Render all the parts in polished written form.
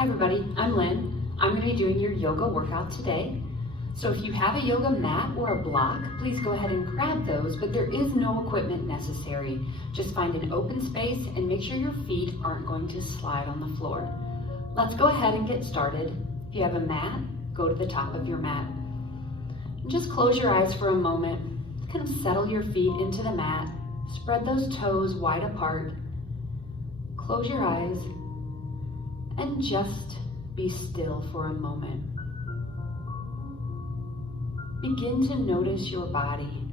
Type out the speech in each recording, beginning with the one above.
Hi everybody, I'm Lynn. I'm going to be doing your yoga workout today. So if you have a yoga mat or a block, please go ahead and grab those, but there is no equipment necessary. Just find an open space and make sure your feet aren't going to slide on the floor. Let's go ahead and get started. If you have a mat, go to the top of your mat. And just close your eyes for a moment. Kind of settle your feet into the mat. Spread those toes wide apart. Close your eyes and just be still for a moment. Begin to notice your body.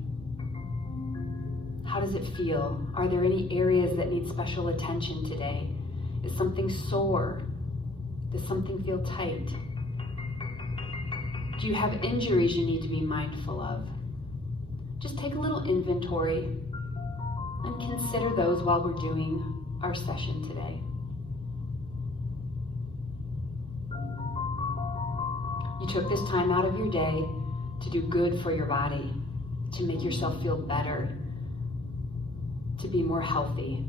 How does it feel? Are there any areas that need special attention today? Is something sore? Does something feel tight? Do you have injuries you need to be mindful of? Just take a little inventory and consider those while we're doing our session today. You took this time out of your day to do good for your body, to make yourself feel better, to be more healthy.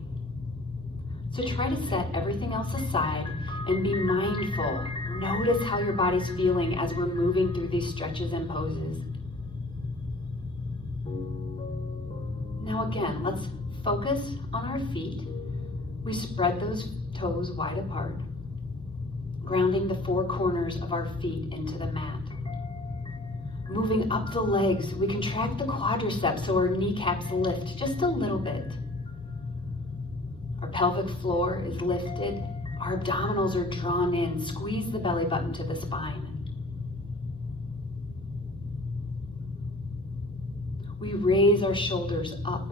So try to set everything else aside and be mindful. Notice how your body's feeling as we're moving through these stretches and poses. Now again, let's focus on our feet. We spread those toes wide apart, grounding the four corners of our feet into the mat. Moving up the legs, we contract the quadriceps so our kneecaps lift just a little bit. Our pelvic floor is lifted. Our abdominals are drawn in. Squeeze the belly button to the spine. We raise our shoulders up,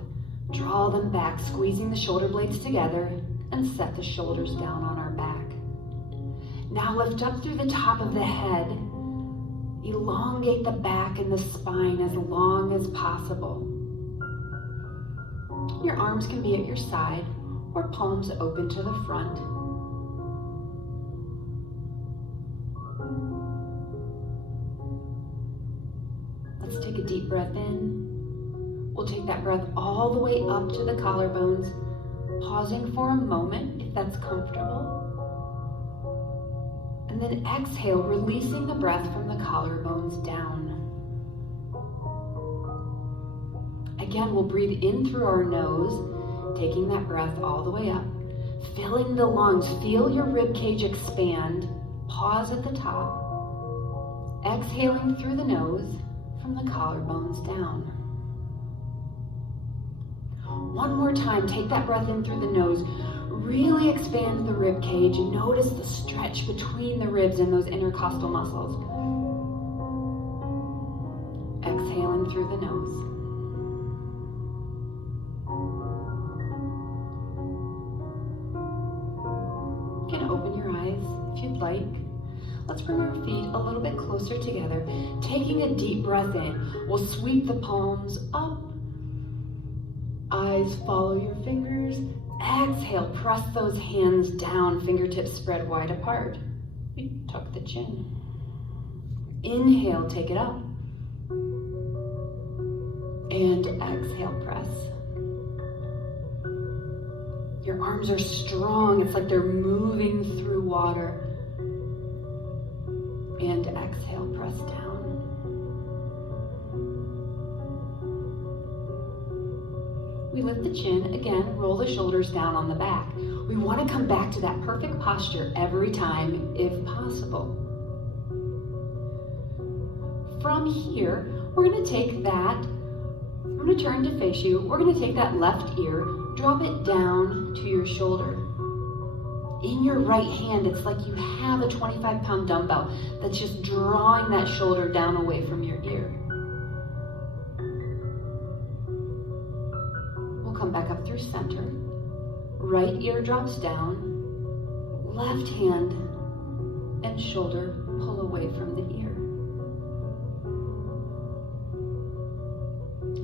draw them back, squeezing the shoulder blades together, and set the shoulders down on our back. Now lift up through the top of the head. Elongate the back and the spine as long as possible. Your arms can be at your side or palms open to the front. Let's take a deep breath in. We'll take that breath all the way up to the collarbones, pausing for a moment if that's comfortable. And then exhale, releasing the breath from the collarbones down. Again, we'll breathe in through our nose, taking that breath all the way up, filling the lungs. Feel your rib cage expand. Pause at the top. Exhaling through the nose from the collarbones down. One more time, take that breath in through the nose. Really expand the rib cage. Notice the stretch between the ribs and those intercostal muscles. Exhaling through the nose. You can open your eyes if you'd like. Let's bring our feet a little bit closer together. Taking a deep breath in, we'll sweep the palms up. Eyes follow your fingers. Exhale, press those hands down, fingertips spread wide apart. We tuck the chin. Inhale, take it up. And exhale, press. Your arms are strong. It's like they're moving through water. And exhale, press down. We lift the chin, again, roll the shoulders down on the back. We want to come back to that perfect posture every time, if possible. From here, we're going to take that, I'm going to turn to face you, we're going to take that left ear, drop it down to your shoulder. In your right hand, it's like you have a 25-pound dumbbell that's just drawing that shoulder down away from your ear. Come back up through center. Right ear drops down. Left hand and shoulder pull away from the ear.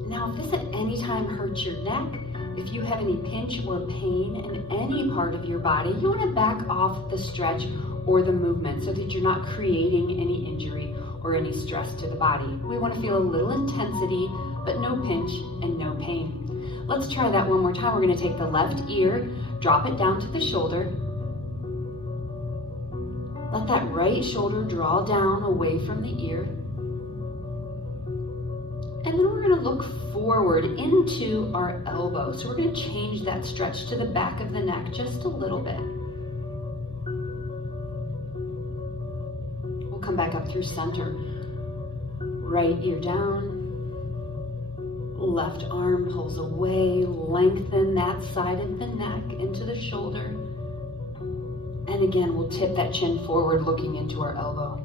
Now, if this at any time hurts your neck, if you have any pinch or pain in any part of your body, you want to back off the stretch or the movement so that you're not creating any injury or any stress to the body. We want to feel a little intensity, but no pinch and no pain. Let's try that one more time. We're going to take the left ear, drop it down to the shoulder. let that right shoulder draw down away from the ear. And then we're going to look forward into our elbow. So we're going to change that stretch to the back of the neck just a little bit. We'll come back up through center. Right ear down. Left arm pulls away. Lengthen that side of the neck into the shoulder. And again, we'll tip that chin forward, looking into our elbow.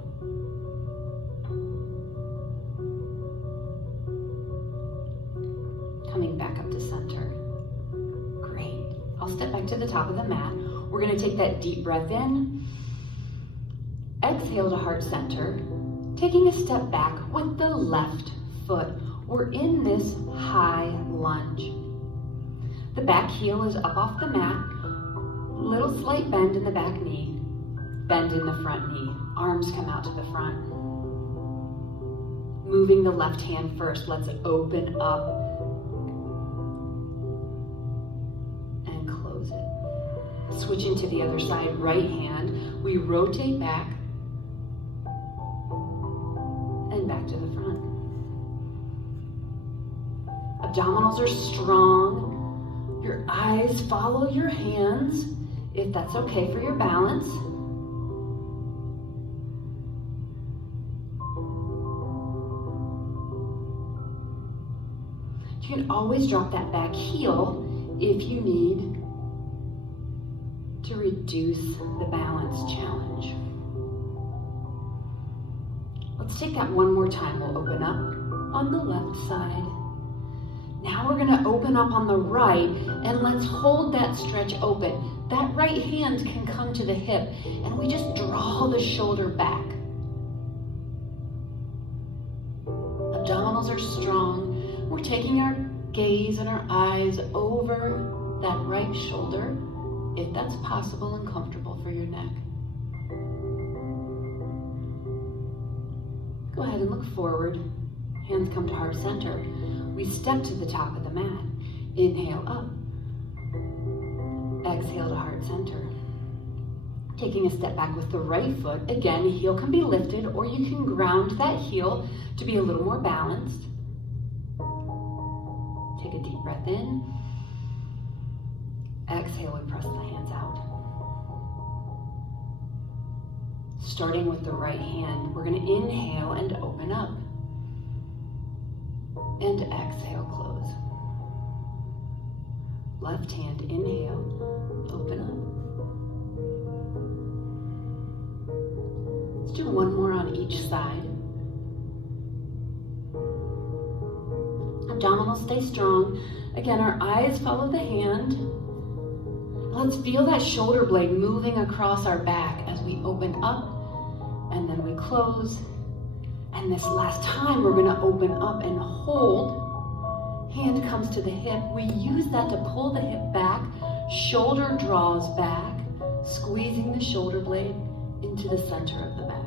Coming back up to center. Great. I'll step back to the top of the mat. We're going to take that deep breath in. Exhale to heart center. Taking a step back with the left foot. We're in this high lunge. The back heel is up off the mat. Little slight bend in the back knee. Bend in the front knee. Arms come out to the front. Moving the left hand first. Let's open up. And close it. Switching to the other side, right hand. We rotate back. And back to the front. Abdominals are strong. Your eyes follow your hands, if that's okay for your balance. You can always drop that back heel if you need to reduce the balance challenge. Let's take that one more time. We'll open up on the left side. Now we're going to open up on the right, and let's hold that stretch open. That right hand can come to the hip, and we just draw the shoulder back. Abdominals are strong. We're taking our gaze and our eyes over that right shoulder, if that's possible and comfortable for your neck. Go ahead and look forward. Hands come to heart center. We step to the top of the mat. Inhale up. Exhale to heart center. Taking a step back with the right foot. Again, heel can be lifted, or you can ground that heel to be a little more balanced. Take a deep breath in. Exhale, we press the hands out. Starting with the right hand, we're going to inhale and open up. And exhale, close. Left hand, inhale, open up. Let's do one more on each side. Abdominals stay strong. Again, our eyes follow the hand. Let's feel that shoulder blade moving across our back as we open up and then we close. And this last time, we're going to open up and hold. Hand comes to the hip. We use that to pull the hip back. Shoulder draws back, squeezing the shoulder blade into the center of the back.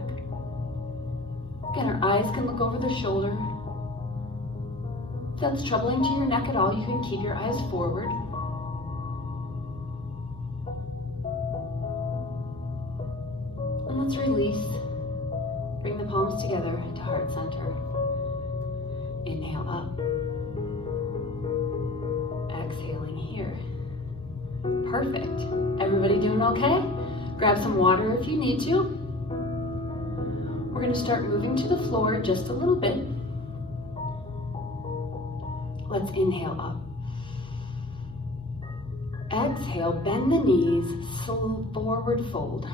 Again, our eyes can look over the shoulder. If that's troubling to your neck at all, you can keep your eyes forward. And let's release. Bring the palms together to heart center. Inhale up. Exhaling here. Perfect. Everybody doing okay? Grab some water if you need to. We're going to start moving to the floor just a little bit. Let's inhale up. Exhale, bend the knees, forward fold.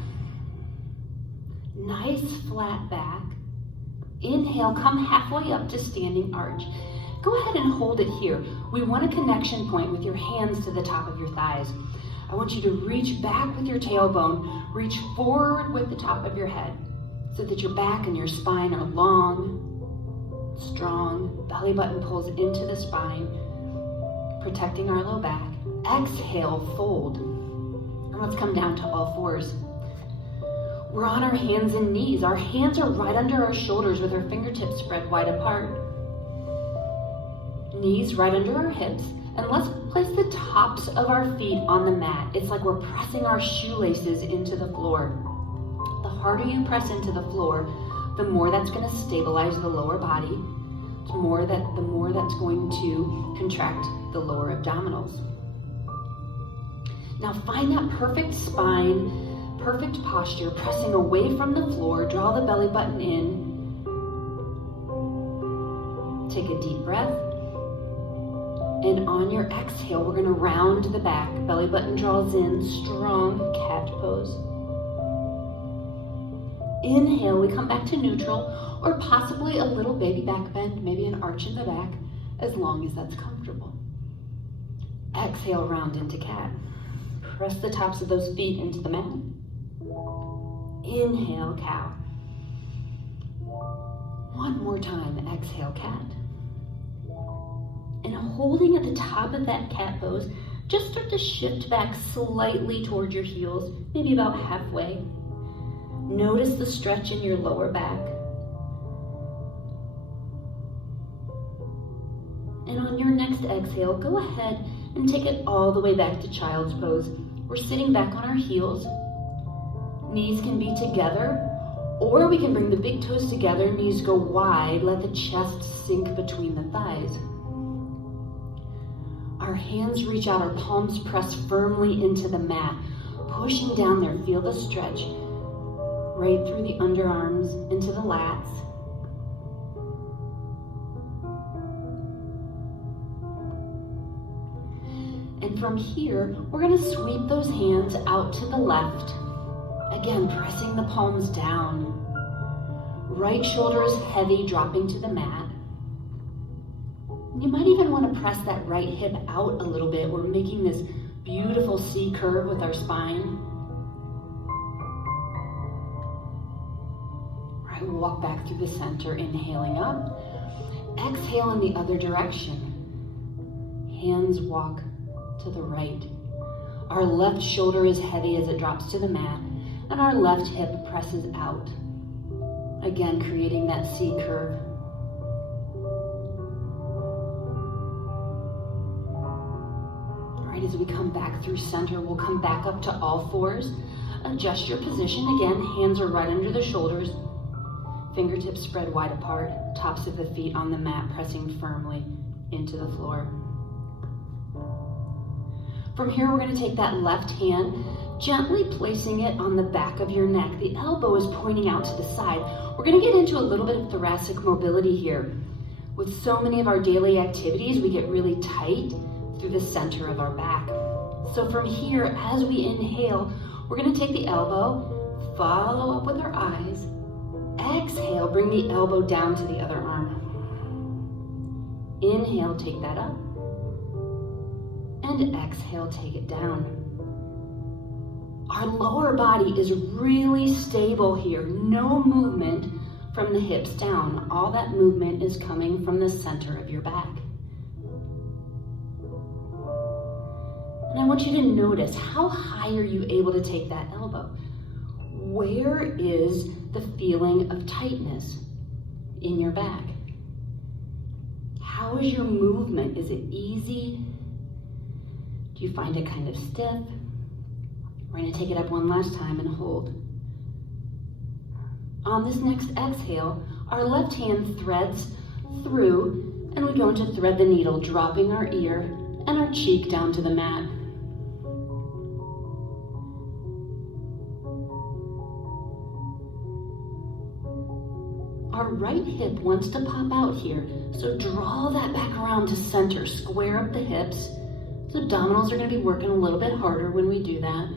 Nice flat back. Inhale, come halfway up to standing arch. Go ahead and hold it here. We want a connection point with your hands to the top of your thighs. I want you to reach back with your tailbone, reach forward with the top of your head so that your back and your spine are long, strong. Belly button pulls into the spine, protecting our low back. Exhale, fold. And let's come down to all fours. We're on our hands and knees. Our hands are right under our shoulders with our fingertips spread wide apart. Knees right under our hips. And let's place the tops of our feet on the mat. It's like we're pressing our shoelaces into the floor. The harder you press into the floor, the more that's going to stabilize the lower body. The more that's going to contract the lower abdominals. Now find that perfect spine, perfect posture, pressing away from the floor. Draw the belly button in. Take a deep breath. And on your exhale, we're going to round the back. Belly button draws in, strong cat pose. Inhale, we come back to neutral, or possibly a little baby back bend, maybe an arch in the back, as long as that's comfortable. Exhale, round into cat. Press the tops of those feet into the mat. Inhale, cow. One more time, exhale, cat. And holding at the top of that cat pose, just start to shift back slightly towards your heels, maybe about halfway. Notice the stretch in your lower back. And on your next exhale, go ahead and take it all the way back to child's pose. We're sitting back on our heels. Knees can be together, or we can bring the big toes together, knees go wide, let the chest sink between the thighs. Our hands reach out, our palms press firmly into the mat, pushing down there. Feel the stretch right through the underarms into the lats. And from here, we're going to sweep those hands out to the left. Again, pressing the palms down. Right shoulder is heavy, dropping to the mat. You might even want to press that right hip out a little bit. We're making this beautiful C curve with our spine. Right, we'll walk back through the center, inhaling up. Exhale in the other direction. Hands walk to the right. Our left shoulder is heavy as it drops to the mat, and our left hip presses out. Again, creating that C curve. As we come back through center, we'll come back up to all fours. Adjust your position. Again, hands are right under the shoulders. Fingertips spread wide apart. Tops of the feet on the mat, pressing firmly into the floor. From here, we're going to take that left hand, gently placing it on the back of your neck. The elbow is pointing out to the side. We're going to get into a little bit of thoracic mobility here. With so many of our daily activities, we get really tight through the center of our back. So from here, as we inhale, we're going to take the elbow, follow up with our eyes. Exhale, bring the elbow down to the other arm. Inhale, take that up. And exhale, take it down. Our lower body is really stable here. No movement from the hips down. All that movement is coming from the center of your back. And I want you to notice, how high are you able to take that elbow? Where is the feeling of tightness in your back? How is your movement? Is it easy? Do you find it kind of stiff? We're going to take it up one last time and hold. On this next exhale, our left hand threads through, and we go into thread the needle, dropping our ear and our cheek down to the mat. Our right hip wants to pop out here, so draw that back around to center. Square up the hips. So abdominals are going to be working a little bit harder when we do that.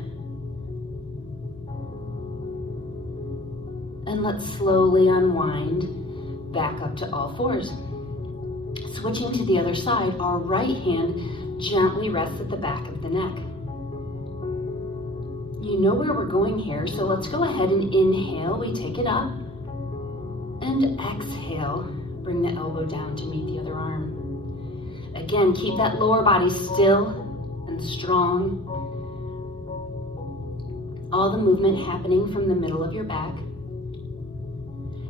And let's slowly unwind back up to all fours. Switching to the other side, our right hand gently rests at the back of the neck. You know where we're going here, so let's go ahead and inhale. We take it up. And exhale, bring the elbow down to meet the other arm. Again, keep that lower body still and strong. All the movement happening from the middle of your back.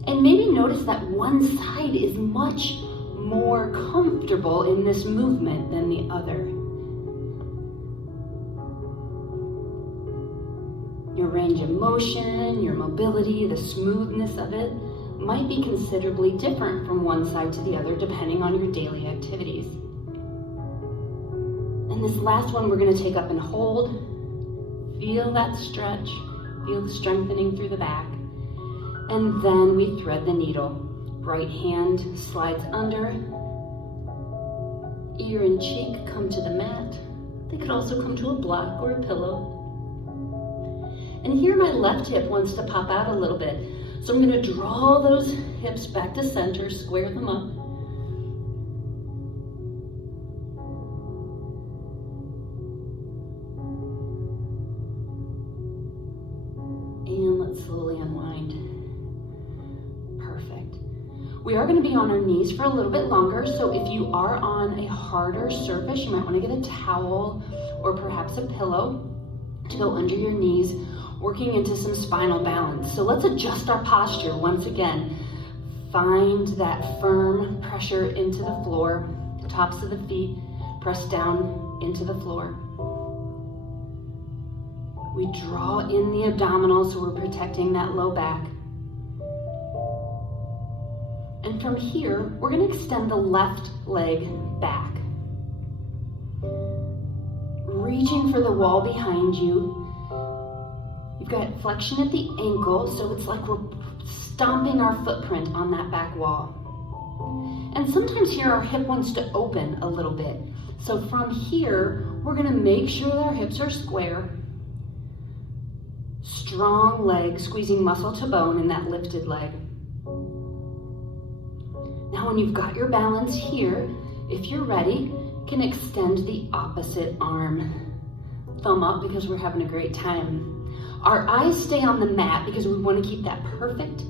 And maybe notice that one side is much more comfortable in this movement than the other. Your range of motion, your mobility, the smoothness of it might be considerably different from one side to the other depending on your daily activities. And this last one we're going to take up and hold. Feel that stretch, feel the strengthening through the back. And then we thread the needle. Right hand slides under, ear and cheek come to the mat. They could also come to a block or a pillow. And here my left hip wants to pop out a little bit. So I'm going to draw those hips back to center, square them up. And let's slowly unwind. Perfect. We are going to be on our knees for a little bit longer, so if you are on a harder surface, you might want to get a towel or perhaps a pillow to go under your knees, working into some spinal balance. So let's adjust our posture once again. Find that firm pressure into the floor, the tops of the feet, press down into the floor. We draw in the abdominals, so we're protecting that low back. And from here, we're going to extend the left leg back. Reaching for the wall behind you. You've got flexion at the ankle, so it's like we're stomping our footprint on that back wall. And sometimes here our hip wants to open a little bit. So from here, we're going to make sure that our hips are square. Strong leg, squeezing muscle to bone in that lifted leg. Now when you've got your balance here, if you're ready, you can extend the opposite arm. Thumb up because we're having a great time. Our eyes stay on the mat because we want to keep that perfect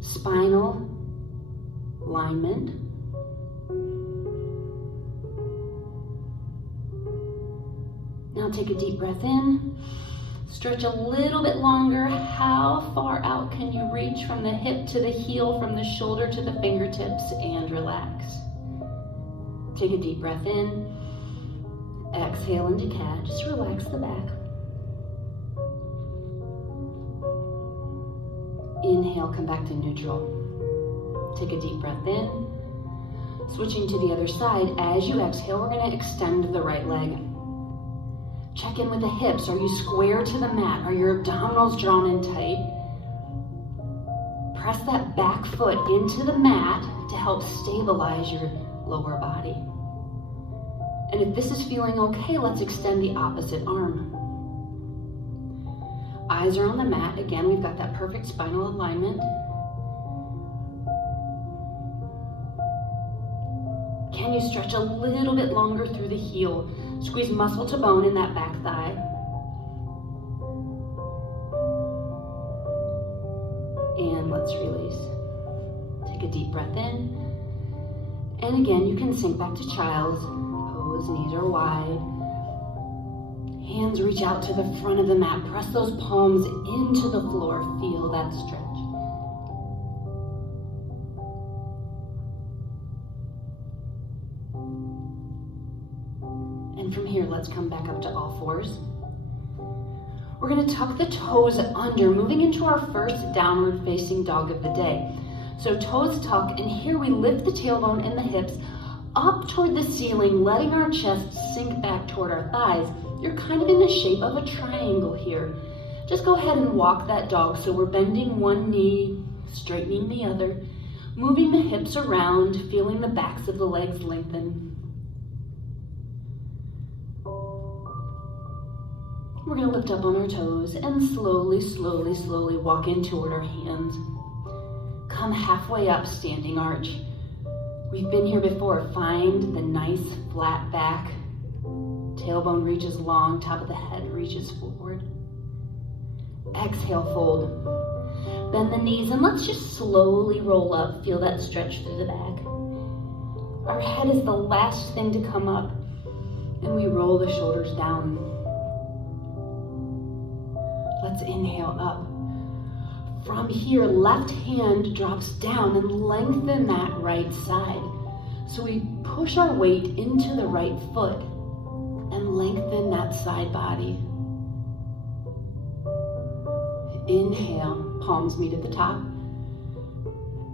spinal alignment. Now take a deep breath in. Stretch a little bit longer. How far out can you reach from the hip to the heel, from the shoulder to the fingertips, and relax. Take a deep breath in. Exhale into cat. Just relax the back. Inhale, come back to neutral. Take a deep breath in. Switching to the other side. As you exhale, we're going to extend the right leg. Check in with the hips. Are you square to the mat? Are your abdominals drawn in tight? Press that back foot into the mat to help stabilize your lower body. And if this is feeling okay, let's extend the opposite arm. Eyes are on the mat. Again, we've got that perfect spinal alignment. Can you stretch a little bit longer through the heel? Squeeze muscle to bone in that back thigh. And let's release. Take a deep breath in. And again, you can sink back to child's pose. Knees are wide. Hands reach out to the front of the mat. Press those palms into the floor. Feel that stretch. And from here, let's come back up to all fours. We're going to tuck the toes under, moving into our first downward facing dog of the day. So toes tuck, and here we lift the tailbone and the hips up toward the ceiling, letting our chest sink back toward our thighs. You're kind of in the shape of a triangle here. Just go ahead and walk that dog. So we're bending one knee, straightening the other, moving the hips around, feeling the backs of the legs lengthen. We're going to lift up on our toes and slowly, slowly, slowly walk in toward our hands. Come halfway up, standing arch. We've been here before. Find the nice flat back. Tailbone reaches long, top of the head reaches forward. Exhale, fold. Bend the knees and let's just slowly roll up. Feel that stretch through the back. Our head is the last thing to come up, and we roll the shoulders down. Let's inhale up. From here, left hand drops down and lengthen that right side. So we push our weight into the right foot and lengthen that side body. Inhale, palms meet at the top.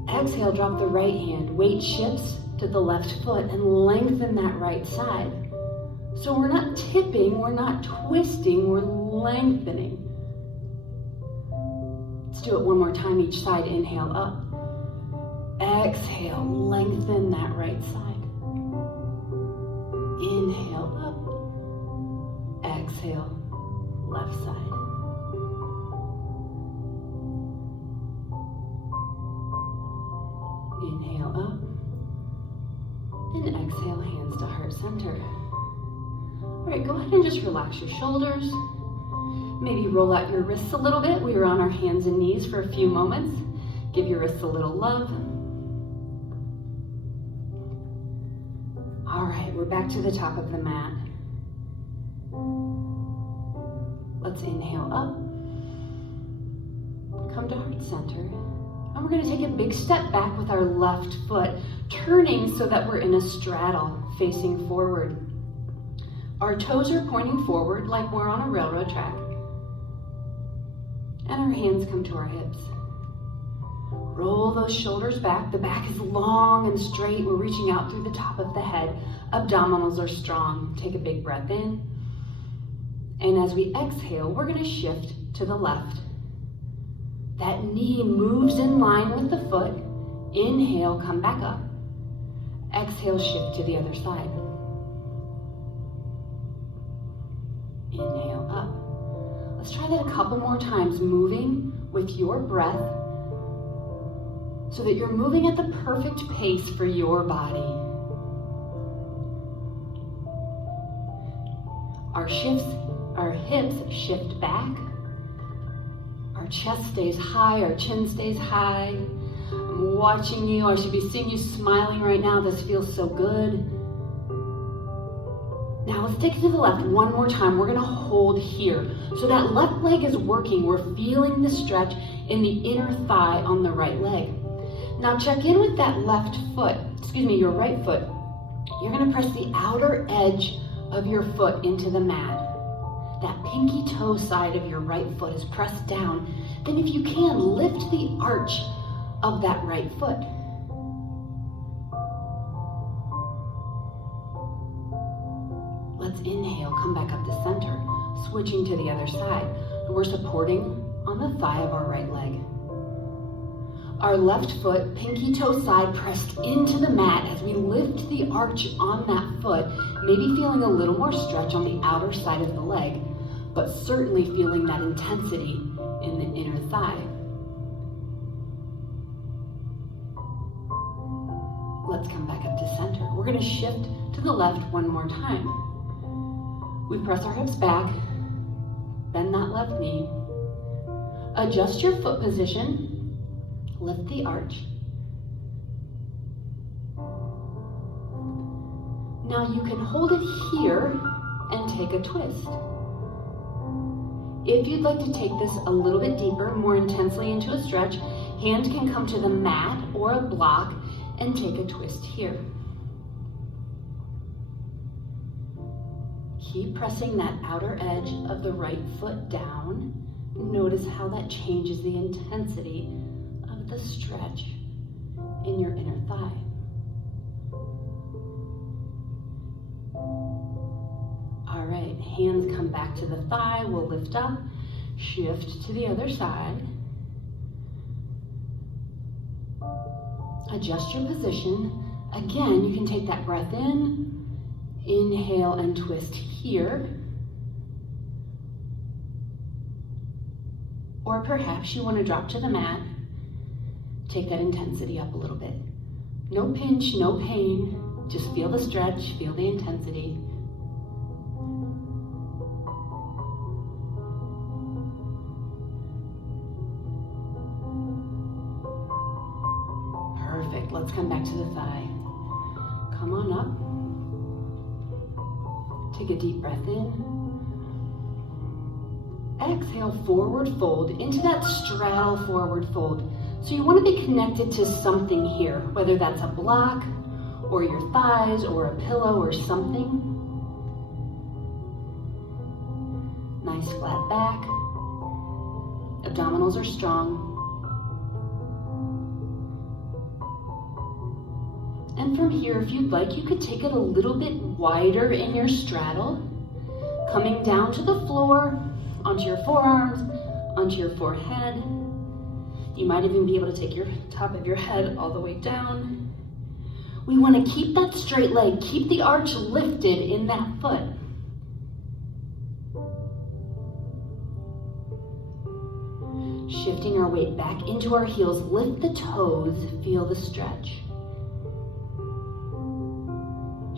Exhale, drop the right hand. Weight shifts to the left foot and lengthen that right side. So we're not tipping, we're not twisting, we're lengthening. Let's do it one more time each side. Inhale up. Exhale, lengthen that right side. Inhale up. Exhale, left side. Inhale up. And exhale, hands to heart center. All right, go ahead and just relax your shoulders. Maybe roll out your wrists a little bit. We were on our hands and knees for a few moments. Give your wrists a little love. All right, we're back to the top of the mat. Let's inhale up. Come to heart center. And we're going to take a big step back with our left foot, turning so that we're in a straddle, facing forward. Our toes are pointing forward like we're on a railroad track. And our hands come to our hips. Roll those shoulders back. The back is long and straight. We're reaching out through the top of the head. Abdominals are strong. Take a big breath in. And as we exhale, we're going to shift to the left. That knee moves in line with the foot. Inhale, come back up. Exhale, shift to the other side. Inhale up. Let's try that a couple more times, moving with your breath so that you're moving at the perfect pace for your body. Our hips shift back. Our chest stays high, our chin stays high. I'm watching you. I should be seeing you smiling right now. This feels so good. Now let's take it to the left one more time. We're going to hold here. So that left leg is working. We're feeling the stretch in the inner thigh on the right leg. Now check in with that your right foot. You're going to press the outer edge of your foot into the mat. That pinky toe side of your right foot is pressed down. Then if you can, lift the arch of that right foot. Let's inhale, come back up to center, switching to the other side. We're supporting on the thigh of our right leg. Our left foot, pinky toe side pressed into the mat as we lift the arch on that foot, maybe feeling a little more stretch on the outer side of the leg, but certainly feeling that intensity in the inner thigh. Let's come back up to center. We're going to shift to the left one more time. We press our hips back, bend that left knee, adjust your foot position, lift the arch. Now you can hold it here and take a twist. If you'd like to take this a little bit deeper, more intensely into a stretch, hand can come to the mat or a block and take a twist here. Keep pressing that outer edge of the right foot down. Notice how that changes the intensity of the stretch in your inner thigh. All right, hands come back to the thigh. We'll lift up, shift to the other side. Adjust your position. Again, you can take that breath in, inhale and twist here. Or perhaps you want to drop to the mat, take that intensity up a little bit. No pinch, no pain, just feel the stretch, feel the intensity. Perfect, let's come back to the thigh. Come on up. Take a deep breath in. Exhale, forward fold into that straddle forward fold. So you want to be connected to something here, whether that's a block or your thighs or a pillow or something. Nice flat back. Abdominals are strong. And from here, if you'd like, you could take it a little bit wider in your straddle, coming down to the floor, onto your forearms, onto your forehead. You might even be able to take your top of your head all the way down. We want to keep that straight leg, keep the arch lifted in that foot. Shifting our weight back into our heels, lift the toes, feel the stretch.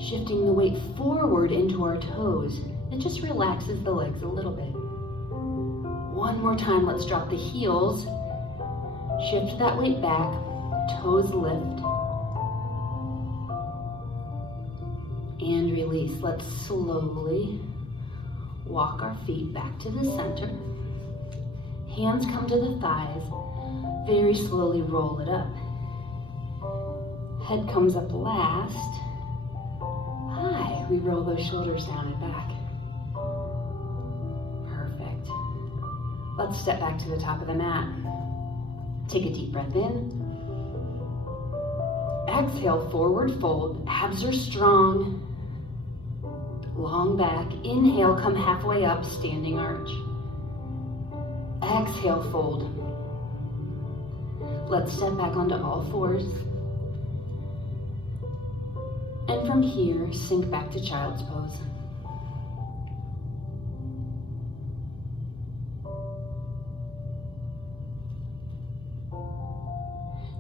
Shifting the weight forward into our toes, it just relaxes the legs a little bit. One more time, let's drop the heels. Shift that weight back, toes lift. And release. Let's slowly walk our feet back to the center. Hands come to the thighs. Very slowly roll it up. Head comes up last. High. We roll those shoulders down and back. Perfect. Let's step back to the top of the mat. Take a deep breath in. Exhale, forward fold. Abs are strong. Long back. Inhale, come halfway up, standing arch. Exhale, fold. Let's step back onto all fours. And from here, sink back to child's pose.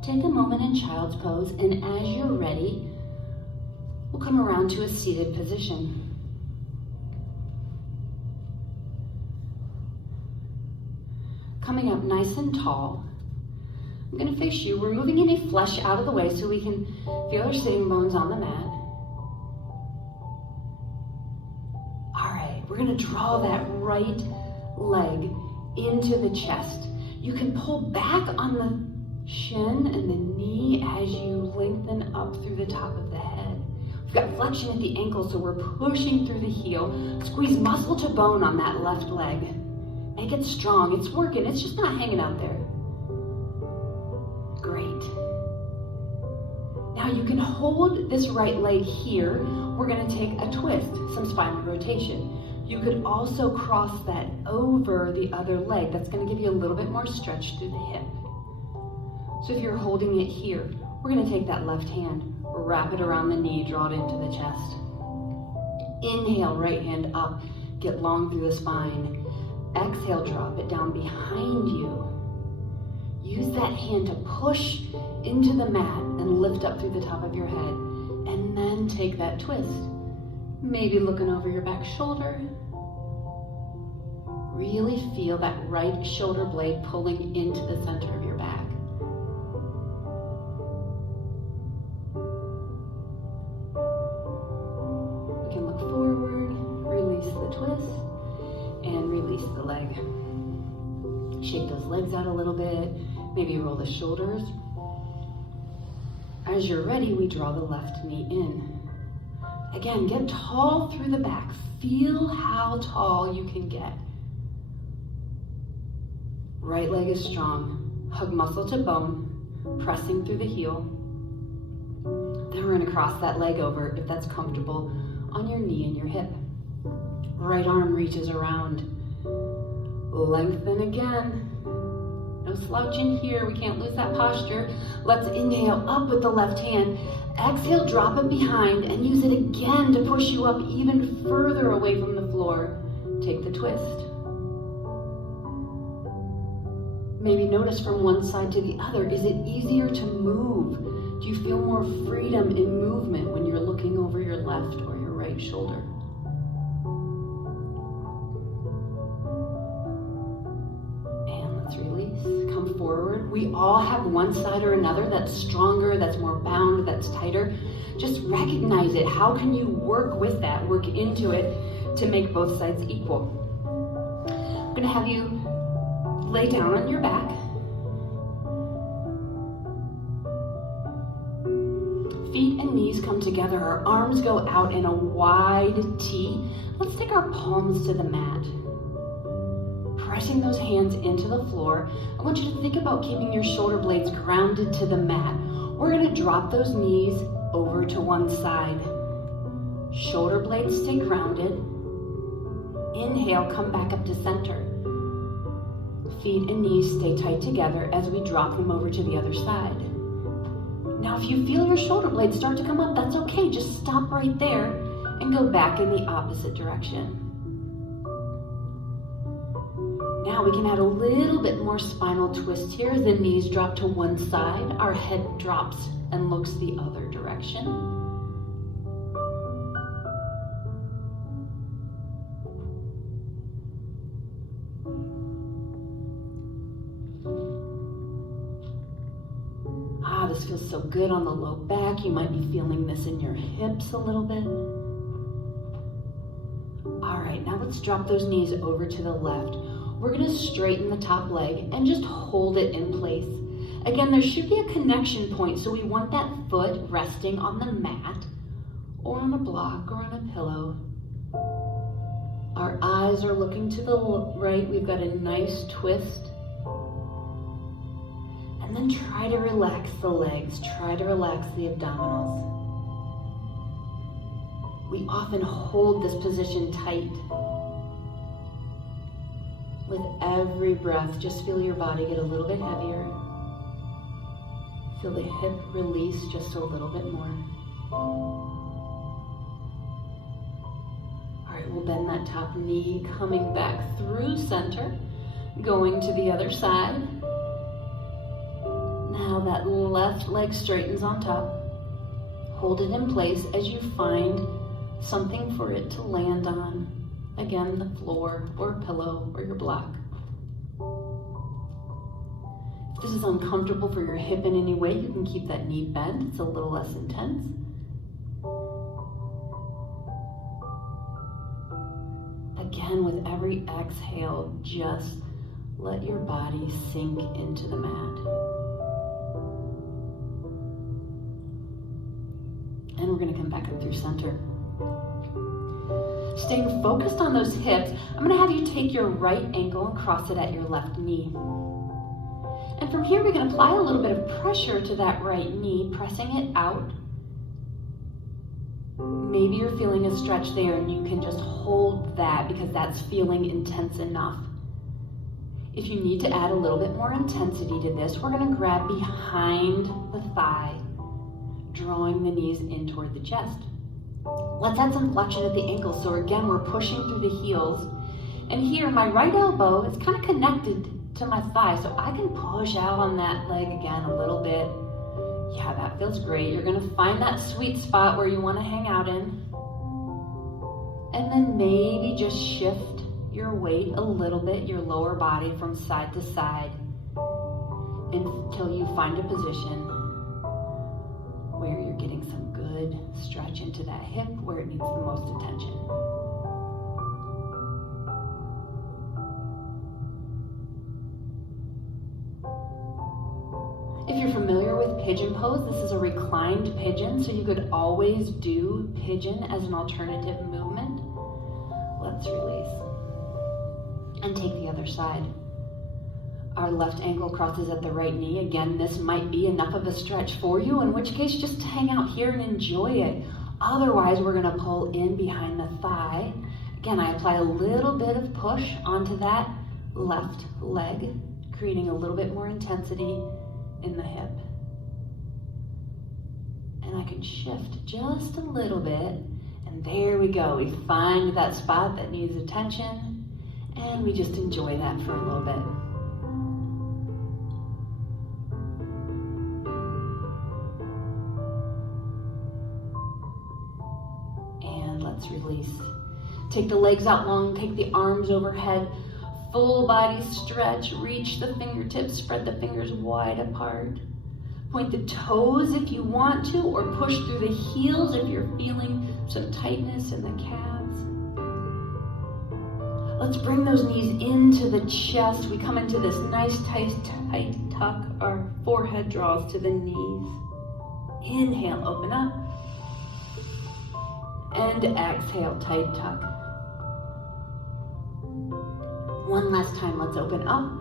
Take a moment in child's pose, and as you're ready, we'll come around to a seated position. Coming up nice and tall, I'm going to face you. We're moving any flesh out of the way so we can feel our sitting bones on the mat. All right, we're going to draw that right leg into the chest. You can pull back on the shin and the knee as you lengthen up through the top of the head. We've got flexion at the ankle, so we're pushing through the heel. Squeeze muscle to bone on that left leg. Make it strong. It's working. It's just not hanging out there. Great. Now you can hold this right leg here. We're going to take a twist, some spinal rotation. You could also cross that over the other leg. That's going to give you a little bit more stretch through the hip. So if you're holding it here, we're going to take that left hand, wrap it around the knee, draw it into the chest. Inhale, right hand up, get long through the spine. Exhale, drop it down behind you. Use that hand to push into the mat and lift up through the top of your head. And then take that twist. Maybe looking over your back shoulder. Really feel that right shoulder blade pulling into the center of your back. We can look forward, release the twist, and release the leg. Shake those legs out a little bit. Maybe roll the shoulders. As you're ready, we draw the left knee in. Again, get tall through the back. Feel how tall you can get. Right leg is strong. Hug muscle to bone, pressing through the heel. Then we're going to cross that leg over, if that's comfortable, on your knee and your hip. Right arm reaches around. Lengthen again. No slouching here. We can't lose that posture. Let's inhale up with the left hand. Exhale, drop it behind and use it again to push you up even further away from the floor. Take the twist. Maybe notice from one side to the other. Is it easier to move? Do you feel more freedom in movement when you're looking over your left or your right shoulder? Release, come forward. We all have one side or another that's stronger, that's more bound, that's tighter. Just recognize it. How can you work with that, work into it to make both sides equal? I'm going to have you lay down on your back. Feet and knees come together. Our arms go out in a wide T. Let's take our palms to the mat. pressing those hands into the floor, I want you to think about keeping your shoulder blades grounded to the mat. We're going to drop those knees over to one side. Shoulder blades stay grounded. Inhale, come back up to center. Feet and knees stay tight together as we drop them over to the other side. Now, if you feel your shoulder blades start to come up, that's okay. Just stop right there and go back in the opposite direction. Now we can add a little bit more spinal twist here. The knees drop to one side, our head drops and looks the other direction. This feels so good on the low back. You might be feeling this in your hips a little bit. All right, now let's drop those knees over to the left. We're going to straighten the top leg and just hold it in place. Again, there should be a connection point, so we want that foot resting on the mat or on a block or on a pillow. Our eyes are looking to the right. We've got a nice twist. And then try to relax the legs. Try to relax the abdominals. We often hold this position tight. With every breath, just feel your body get a little bit heavier. Feel the hip release just a little bit more. All right, we'll bend that top knee, coming back through center, going to the other side. Now that left leg straightens on top. Hold it in place as you find something for it to land on. Again, the floor or a pillow or your block. If this is uncomfortable for your hip in any way, you can keep that knee bent. It's a little less intense. Again, with every exhale, just let your body sink into the mat. And we're going to come back up through center. Staying focused on those hips, I'm going to have you take your right ankle and cross it at your left knee. And from here, we can apply a little bit of pressure to that right knee, pressing it out. Maybe you're feeling a stretch there and you can just hold that because that's feeling intense enough. If you need to add a little bit more intensity to this, we're going to grab behind the thigh, drawing the knees in toward the chest. Let's add some flexion at the ankles. So again, we're pushing through the heels. And here, my right elbow is kind of connected to my thigh, so I can push out on that leg again a little bit. Yeah, that feels great. You're gonna find that sweet spot where you wanna hang out in. And then maybe just shift your weight a little bit, your lower body from side to side until you find a position where you're getting some good stretch into that hip where it needs the most attention. If you're familiar with pigeon pose, this is a reclined pigeon, so you could always do pigeon as an alternative movement. Let's release. And take the other side. Our left ankle crosses at the right knee. Again, this might be enough of a stretch for you, in which case just hang out here and enjoy it. Otherwise, we're gonna pull in behind the thigh. Again, I apply a little bit of push onto that left leg, creating a little bit more intensity in the hip. And I can shift just a little bit, and there we go. We find that spot that needs attention, and we just enjoy that for a little bit. And let's release. Take the legs out long, take the arms overhead. Full body stretch, reach the fingertips, spread the fingers wide apart. Point the toes if you want to, or push through the heels if you're feeling some tightness in the calves. Let's bring those knees into the chest. We come into this nice tight tuck. Our forehead draws to the knees. Inhale, open up. And exhale, tight tuck. One last time, let's open up.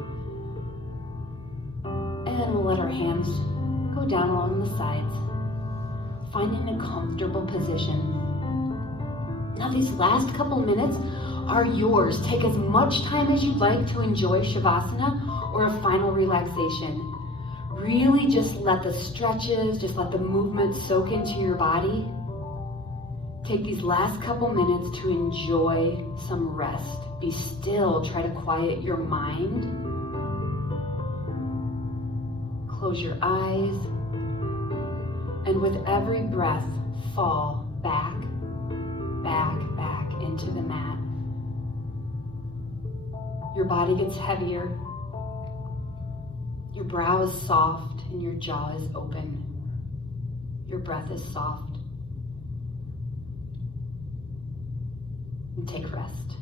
And we'll let our hands go down along the sides, finding a comfortable position. Now these last couple minutes are yours. Take as much time as you'd like to enjoy Shavasana or a final relaxation. Really just let the stretches, just let the movement soak into your body. Take these last couple minutes to enjoy some rest. Be still, try to quiet your mind. Close your eyes, and with every breath, fall back, back, back into the mat. Your body gets heavier, your brow is soft, and your jaw is open. Your breath is soft. And take rest.